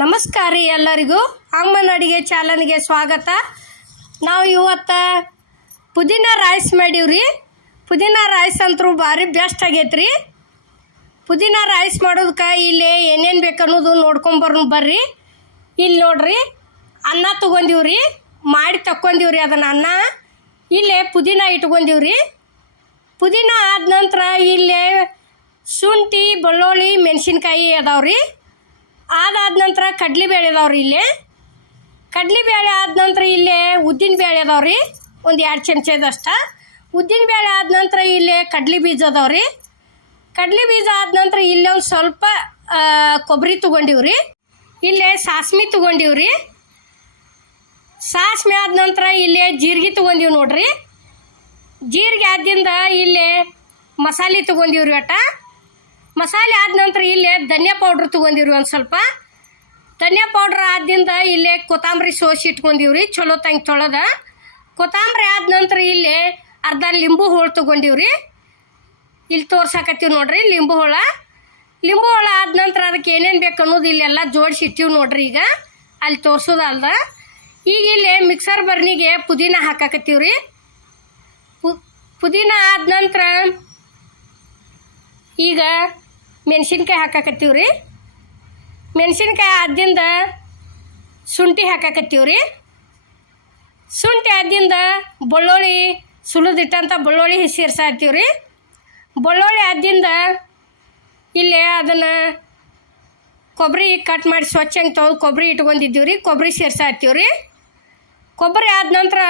ನಮಸ್ಕಾರ ರೀ ಎಲ್ಲರಿಗೂ. ಅಮ್ಮನ ಅಡುಗೆ ಚಾನಲ್ಗೆ ಸ್ವಾಗತ. ನಾವು ಇವತ್ತು ಪುದೀನ ರೈಸ್ ಮಾಡೀವ್ರಿ. ಪುದೀನ ರೈಸ್ ಅಂತೂ ಭಾರಿ ಬೆಸ್ಟ್ ಆಗೈತ್ರಿ. ಪುದೀನ ರೈಸ್ ಮಾಡೋದಕ್ಕೆ ಇಲ್ಲಿ ಏನೇನು ಬೇಕು ಅನ್ನೋದು ನೋಡ್ಕೊಂಬರೋಣ ಬರ್ರಿ. ಇಲ್ಲಿ ನೋಡ್ರಿ, ಅನ್ನ ತೊಗೊಂಡಿವ್ರಿ, ಮಾಡಿ ತಕ್ಕೊಂಡೀವ್ರಿ ಅದನ್ನು ಅನ್ನ. ಇಲ್ಲೇ ಪುದೀನ ಇಟ್ಕೊಂಡೀವ್ರಿ. ಪುದೀನ ಆದ ನಂತರ ಇಲ್ಲೇ ಶುಂಠಿ, ಬೆಳ್ಳುಳ್ಳಿ, ಮೆಣಸಿನ್ಕಾಯಿ ಅದಾವ್ರಿ. ಅದಾದ ನಂತರ ಕಡ್ಲಿಬೇಳೆ ಅದಾವ್ರಿ. ಇಲ್ಲೇ ಕಡ್ಲಿಬೇಳೆ ಆದ ನಂತರ ಇಲ್ಲೇ ಉದ್ದಿನಬೇಳೆ ಅದಾವ್ರಿ, ಒಂದು 2 ಚಮಚದಷ್ಟು. ಉದ್ದಿನಬೇಳೆ ಆದ ನಂತರ ಇಲ್ಲೇ ಕಡ್ಲಿ ಬೀಜ ಅದಾವ್ರಿ. ಕಡ್ಲಿ ಬೀಜ ಆದ ನಂತರ ಇಲ್ಲೇ ಒಂದು ಸ್ವಲ್ಪ ಕೊಬ್ಬರಿ ತೊಗೊಂಡಿವ್ರಿ. ಇಲ್ಲೇ ಸಾಸ್ಮಿ ತೊಗೊಂಡಿವ್ರಿ. ಸಾಸ್ಮಿ ಆದ ನಂತರ ಇಲ್ಲೇ ಜೀರಿಗೆ ತೊಗೊಂಡಿವಿ ನೋಡ್ರಿ. ಜೀರಿಗೆ ಆದಿಂದ ಇಲ್ಲೇ ಮಸಾಲೆ ತೊಗೊಂಡಿವ್ರಿ. ಮಸಾಲೆ ಆದ ನಂತರ ಇಲ್ಲೇ ಧನಿಯಾ ಪೌಡ್ರ್ ತೊಗೊಂಡಿವ್ರಿ. ಒಂದು ಸ್ವಲ್ಪ ಧನಿಯಾ ಪೌಡ್ರ್ ಆದಿಂದ ಇಲ್ಲೇ ಕೊತ್ತಂಬರಿ ಸೋಸಿ ಇಟ್ಕೊಂಡಿವ್ರಿ, ಚಲೋ ತಂಗೆ ತೊಳೆದ. ಕೊತ್ತಂಬರಿ ಆದ ನಂತರ ಇಲ್ಲೇ ಅರ್ಧ ಲಿಂಬು ಹೋಳು ತೊಗೊಂಡಿವ್ರಿ. ಇಲ್ಲಿ ತೋರ್ಸಾಕತ್ತೀವಿ ನೋಡ್ರಿ ಲಿಂಬು ಹೋಳ. ಲಿಂಬು ಹೋಳ ಆದ ನಂತರ ಅದಕ್ಕೆ ಏನೇನು ಬೇಕು ಅನ್ನೋದು ಇಲ್ಲೆಲ್ಲ ಜೋಡಿಸಿ ಇಟ್ಟಿವಿ ನೋಡ್ರಿ. ಈಗ ಅಲ್ಲಿ ತೋರಿಸೋದಲ್ದ. ಈಗ ಇಲ್ಲೇ ಮಿಕ್ಸರ್ ಬರ್ನಿಗೆ ಪುದೀನ ಹಾಕಾಕತ್ತೀವ್ರಿ. ಪುದೀನ ಆದ ನಂತರ ಈಗ ಮೆಣಸಿನ್ಕಾಯಿ ಹಾಕಾಕತ್ತೀವ್ರಿ. ಮೆಣಸಿನ್ಕಾಯಿ ಆದಿಂದ ಶುಂಠಿ ಹಾಕಾಕತ್ತೀವ್ರಿ. ಶುಂಠಿ ಆದಿಂದ ಬೆಳ್ಳುಳ್ಳಿ ಸುಲಿದಿಟ್ಟಂಥ ಬೆಳ್ಳುಳ್ಳಿ ಸೇರ್ಸಾಕತ್ತೀವ್ರಿ. ಬೆಳ್ಳುಳ್ಳಿ ಆದಿಂದ ಇಲ್ಲೇ ಅದನ್ನು ಕೊಬ್ಬರಿ ಕಟ್ ಮಾಡಿ ಸ್ವಚ್ಛಂಗೆ ತೊಗೊಂಡು ಕೊಬ್ಬರಿ ಇಟ್ಕೊಂಡಿದ್ದೀವ್ರಿ. ಕೊಬ್ಬರಿ ಸೇರ್ಸಾಕತ್ತೀವ್ರಿ. ಕೊಬ್ಬರಿ ಆದ ನಂತರ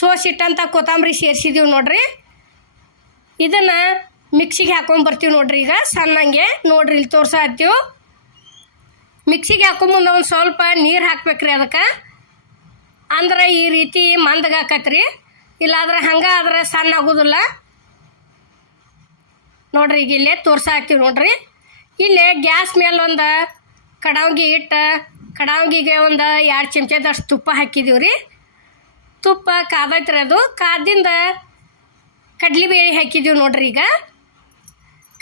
ಸೋಸಿಟ್ಟಂಥ ಕೊತ್ತಂಬರಿ ಸೇರಿಸಿದ್ದೀವಿ ನೋಡ್ರಿ. ಇದನ್ನು ಮಿಕ್ಸಿಗೆ ಹಾಕೊಂಡ್ಬರ್ತೀವಿ ನೋಡ್ರಿ. ಈಗ ಸಣ್ಣಂಗೆ ನೋಡ್ರಿ ಇಲ್ಲಿ ತೋರ್ಸಾಕತ್ತೀವಿ. ಮಿಕ್ಸಿಗೆ ಹಾಕೊಂಬಂದು ಒಂದು ಸ್ವಲ್ಪ ನೀರು ಹಾಕ್ಬೇಕ್ರಿ ಅದಕ್ಕೆ. ಅಂದ್ರೆ ಈ ರೀತಿ ಮಂದಗಾಕತ್ರಿ, ಇಲ್ಲಾದ್ರೆ ಹಂಗೆ ಆದ್ರೆ ಸಣ್ಣ ಆಗೋದಿಲ್ಲ ನೋಡ್ರಿ. ಈಗ ಇಲ್ಲೇ ತೋರ್ಸಾಕ್ತೀವಿ ನೋಡ್ರಿ. ಇಲ್ಲೇ ಗ್ಯಾಸ್ ಮೇಲೆ ಒಂದು ಕಡಾವ್ಗಿ ಇಟ್ಟು ಕಡಾವ್ಗಿಗೆ ಒಂದು 2 ಚಮಚದಷ್ಟು ತುಪ್ಪ ಹಾಕಿದ್ದೀವ್ರಿ. ತುಪ್ಪ ಕಾದೈತ್ರಿ. ಅದು ಕಾದಿಂದ ಕಡ್ಲಿಬೇಳೆ ಹಾಕಿದ್ದೀವಿ ನೋಡ್ರಿ. ಈಗ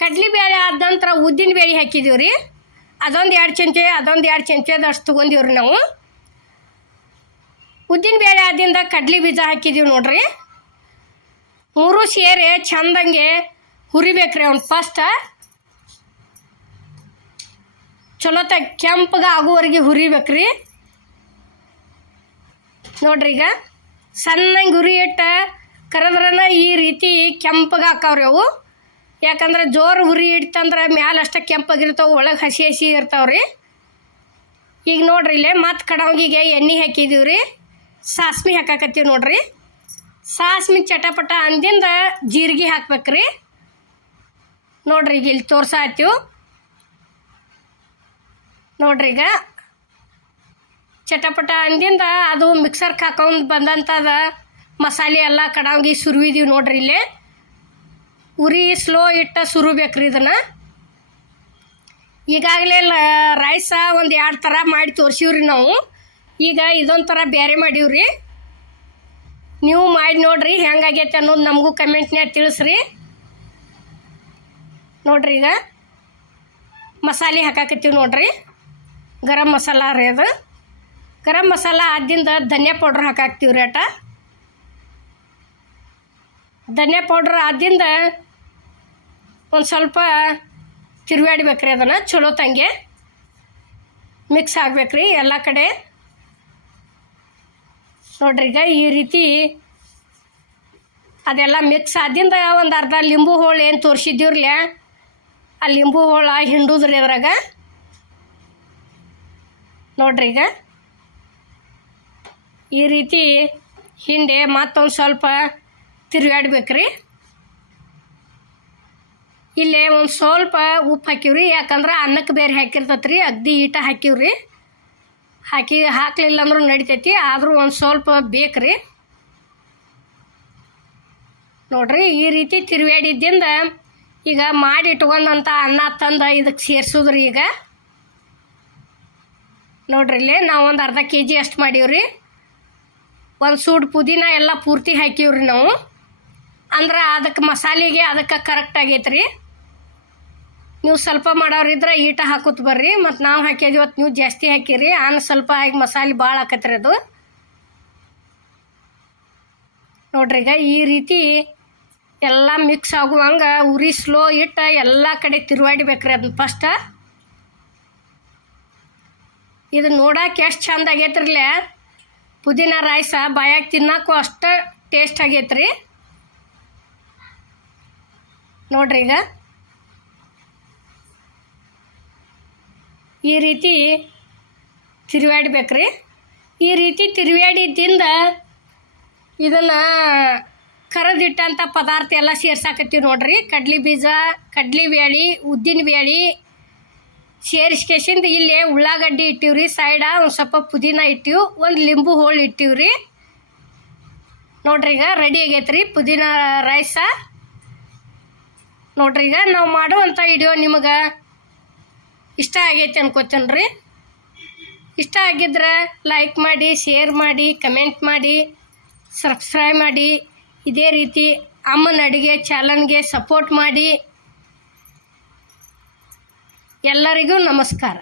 ಕಡ್ಲಿಬೇಳೆ ಆದ ನಂತರ ಉದ್ದಿನಬೇಳೆ ಹಾಕಿದ್ದೀವ್ರಿ. ಅದೊಂದು 2 ಚಮಚ, ಅದೊಂದು 2 ಚಮಚದಷ್ಟು ತೊಗೊಂಡಿವ್ರಿ ನಾವು. ಉದ್ದಿನಬೇಳೆ ಆದಿಂದ ಕಡ್ಲಿ ಬೀಜ ಹಾಕಿದ್ದೀವಿ ನೋಡ್ರಿ. 3 ಸೇರಿ ಚಂದಂಗೆ ಹುರಿಬೇಕ್ರಿ. ಅವ್ನು ಫಸ್ಟ್ ಚಲೋತ ಕೆಂಪಗೆ ಆಗುವವರೆಗೆ ಹುರಿಬೇಕ್ರಿ ನೋಡ್ರಿ. ಈಗ ಸಣ್ಣಂಗೆ ಹುರಿ ಇಟ್ಟು ಕರೆದ್ರನ ಈ ರೀತಿ ಕೆಂಪಗೆ ಹಾಕಾವ್ರಿ ಅವು. ಯಾಕಂದ್ರೆ ಜೋರು ಹುರಿ ಇಡ್ತಂದ್ರೆ ಮ್ಯಾಲೆ ಅಷ್ಟೇ ಕೆಂಪಾಗಿರ್ತಾವೆ, ಒಳಗೆ ಹಸಿ ಹಸಿ ಇರ್ತಾವ್ರಿ. ಈಗ ನೋಡ್ರಿ ಇಲ್ಲೇ ಮತ್ತು ಕಡಾವಿಗೆ ಎಣ್ಣೆ ಹಾಕಿದ್ದೀವ್ರಿ. ಸಾಸ್ಮಿ ಹಾಕಾಕತ್ತೀವಿ ನೋಡ್ರಿ. ಸಾಸ್ಮಿ ಚಟಪಟ ಅಂದಿಂದ ಜೀರಿಗೆ ಹಾಕ್ಬೇಕ್ರಿ ನೋಡ್ರಿ. ಈಗ ಇಲ್ಲಿ ತೋರ್ಸಾಕತ್ತೀವಿ ನೋಡ್ರಿ. ಈಗ ಚಟಪಟ ಅಂದಿಂದ ಅದು ಮಿಕ್ಸರ್ಗೆ ಹಾಕೊಂಡು ಬಂದಂಥದ ಮಸಾಲೆ ಎಲ್ಲ ಕಡಾವಿಗೆ ಸುರುವಿದೀವಿ ನೋಡ್ರಿ. ಇಲ್ಲೇ ಉರಿ ಸ್ಲೋ ಇಟ್ಟು ಸುರುಬೇಕ್ರಿ ಇದನ್ನು. ಈಗಾಗಲೇ ರೈಸ ಒಂದು 2 ಥರ ಮಾಡಿ ತೋರಿಸಿವ್ರಿ ನಾವು. ಈಗ ಇದೊಂದು ಥರ ಬೇರೆ ಮಾಡೀವ್ರಿ. ನೀವು ಮಾಡಿ ನೋಡ್ರಿ ಹೆಂಗಾಗೈತೆ ಅನ್ನೋದು ನಮಗೂ ಕಮೆಂಟ್ನ್ಯಾಗ ತಿಳಿಸ್ರಿ ನೋಡ್ರಿ. ಈಗ ಮಸಾಲೆ ಹಾಕಾಕತ್ತೀವಿ ನೋಡ್ರಿ. ಗರಂ ಮಸಾಲ ರೀ ಅದು. ಗರಂ ಮಸಾಲ ಆದಿಂದ ಧನಿಯಾ ಪೌಡ್ರ್ ಹಾಕಾಕ್ತೀವ್ರಿ. ಧನಿಯಾ ಪೌಡ್ರ್ ಆದಿಂದ ಒಂದು ಸ್ವಲ್ಪ ತಿರುವಾಡ್ಬೇಕ್ರಿ. ಅದನ್ನು ಚಲೋ ತಂಗೆ ಮಿಕ್ಸ್ ಆಗ್ಬೇಕ್ರಿ ಎಲ್ಲ ಕಡೆ ನೋಡ್ರಿ. ಈಗ ಈ ರೀತಿ ಅದೆಲ್ಲ ಮಿಕ್ಸ್ ಆದಿಂದ ಒಂದು ಅರ್ಧ ಲಿಂಬು ಹೋಳು ಏನು ತೋರಿಸಿದ್ದೀವ್ರಲ್ಲ, ಆ ಲಿಂಬು ಹೋಳ ಹಿಂಡುದ್ರಿ ಅದ್ರಾಗ ನೋಡ್ರಿ. ಈಗ ಈ ರೀತಿ ಹಿಂಡೆ ಮತ್ತೊಂದು ಸ್ವಲ್ಪ ತಿರುಗಾಡ್ಬೇಕ್ರಿ. ಇಲ್ಲೇ ಒಂದು ಸ್ವಲ್ಪ ಉಪ್ಪು ಹಾಕಿವ್ರಿ. ಯಾಕಂದ್ರೆ ಅನ್ನಕ್ಕೆ ಬೇರೆ ಹಾಕಿರ್ತೈತ್ರಿ, ಅಗ್ದಿ ಈಟ ಹಾಕಿವ್ರಿ. ಹಾಕಲಿಲ್ಲ ಅಂದ್ರೂ ನಡಿತೈತಿ, ಆದರೂ ಒಂದು ಸ್ವಲ್ಪ ಬೇಕ್ರಿ ನೋಡ್ರಿ. ಈ ರೀತಿ ತಿರುವಾಡಿದ್ದಿಂದ ಈಗ ಮಾಡಿ ಇಟ್ಕೊಂಡಂಥ ಅನ್ನ ತಂದು ಇದಕ್ಕೆ ಸೇರಿಸೋದ್ರಿ. ಈಗ ನೋಡ್ರಿ ಇಲ್ಲೇ ನಾವು ಒಂದು ಅರ್ಧ kg ಅಷ್ಟು ಮಾಡೀವ್ರಿ. ಒಂದು ಸೂಡು ಪುದೀನ ಎಲ್ಲ ಪೂರ್ತಿ ಹಾಕಿವ್ರಿ ನಾವು. ಅಂದ್ರೆ ಅದಕ್ಕೆ ಮಸಾಲೆಗೆ ಅದಕ್ಕೆ ಕರೆಕ್ಟ್ ಆಗೈತ್ರಿ ನೀವು ಸ್ವಲ್ಪ ಮಾಡೋರಿದ್ರೆ ಈಟ ಹಾಕೋತ ಬರ್ರಿ. ಮತ್ತು ನಾವು ಹಾಕಿದ್ವಿ ಇವತ್ತು ನೀವು ಜಾಸ್ತಿ ಹಾಕಿರಿ. ಸ್ವಲ್ಪ ಹಾಕಿ ಮಸಾಲೆ ಭಾಳ ಹಾಕತ್ರಿ ಅದು. ನೋಡ್ರಿ ಈಗ ಈ ರೀತಿ ಎಲ್ಲ ಮಿಕ್ಸ್ ಆಗುವಂಗೆ ಉರಿ ಸ್ಲೋ ಇಟ್ಟು ಎಲ್ಲ ಕಡೆ ತಿರುವಾಡಿಬೇಕ್ರಿ ಅದನ್ನ ಫಸ್ಟ್. ಇದು ನೋಡಕ್ಕೆ ಎಷ್ಟು ಚಂದ ಆಗೈತ್ರಿಲೆ ಪುದೀನ ರೈಸ. ಬಾಯಾಗ ತಿನ್ನಕ್ಕೂ ಅಷ್ಟು ಟೇಸ್ಟ್ ಆಗೈತ್ರಿ. ನೋಡ್ರಿ ಈಗ ಈ ರೀತಿ ತಿರುವಾಡ್ಬೇಕ್ರಿ. ಈ ರೀತಿ ತಿರುವಾಡಿದ್ದಿಂದ ಇದನ್ನು ಕರದಿಟ್ಟಂಥ ಪದಾರ್ಥ ಎಲ್ಲ ಸೇರ್ಸಾಕತ್ತೀವಿ ನೋಡ್ರಿ. ಕಡ್ಲಿ ಬೀಜ, ಕಡ್ಲಿ ಬೇಳೆ, ಉದ್ದಿನ ಬೇಳೆ ಸೇರಿಸ್ಕೇಸಿಂದ ಇಲ್ಲಿ ಉಳ್ಳಾಗಡ್ಡಿ ಇಟ್ಟಿವ್ರಿ. ಸೈಡ ಒಂದು ಸ್ವಲ್ಪ ಪುದೀನ ಇಟ್ಟಿವಿ, ಒಂದು ಲಿಂಬು ಹೋಳು ಇಟ್ಟಿವ್ರಿ. ನೋಡ್ರಿ ಈಗ ರೆಡಿ ಆಗೈತ್ರಿ ಪುದೀನ ರೈಸ. ನೋಡ್ರಿ ಈಗ ನಾವು ಮಾಡುವಂಥ ವಿಡಿಯೋ ನಿಮಗೆ ಇಷ್ಟ ಆಗೈತೆ ಅನ್ಕೋತೀನಿ ರೀ. ಇಷ್ಟ ಆಗಿದ್ರೆ ಲೈಕ್ ಮಾಡಿ, ಶೇರ್ ಮಾಡಿ, ಕಮೆಂಟ್ ಮಾಡಿ, ಸಬ್ಸ್ಕ್ರೈಬ್ ಮಾಡಿ. ಇದೇ ರೀತಿ ಅಮ್ಮನ ಅಡುಗೆ ಚಾನಲ್ಗೆ ಸಪೋರ್ಟ್ ಮಾಡಿ. ಎಲ್ಲರಿಗೂ ನಮಸ್ಕಾರ.